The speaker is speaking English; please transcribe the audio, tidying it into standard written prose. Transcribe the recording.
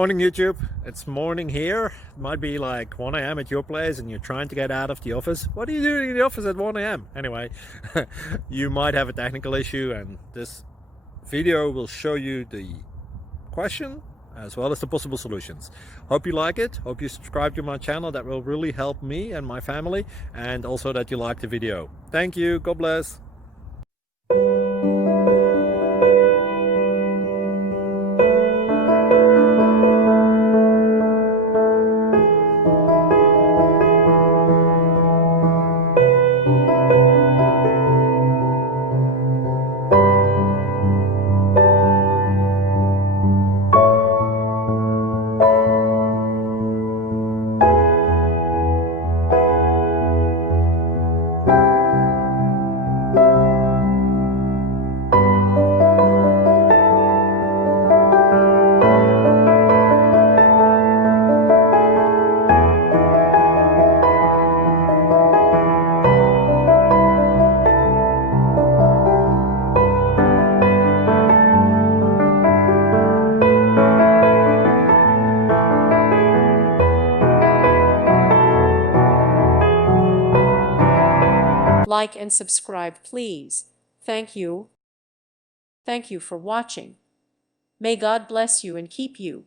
Morning YouTube, it's morning here. It might be like 1 a.m. at your place and you're trying to get out of the office. What are you doing in the office at 1 a.m.? Anyway, you might have a technical issue and this video will show you the question as well as the possible solutions. Hope you like it, hope you subscribe to my channel. That will really help me and my family, and also that you like the video. Thank you, God bless. Like and subscribe, please. Thank you. Thank you for watching. May God bless you and keep you.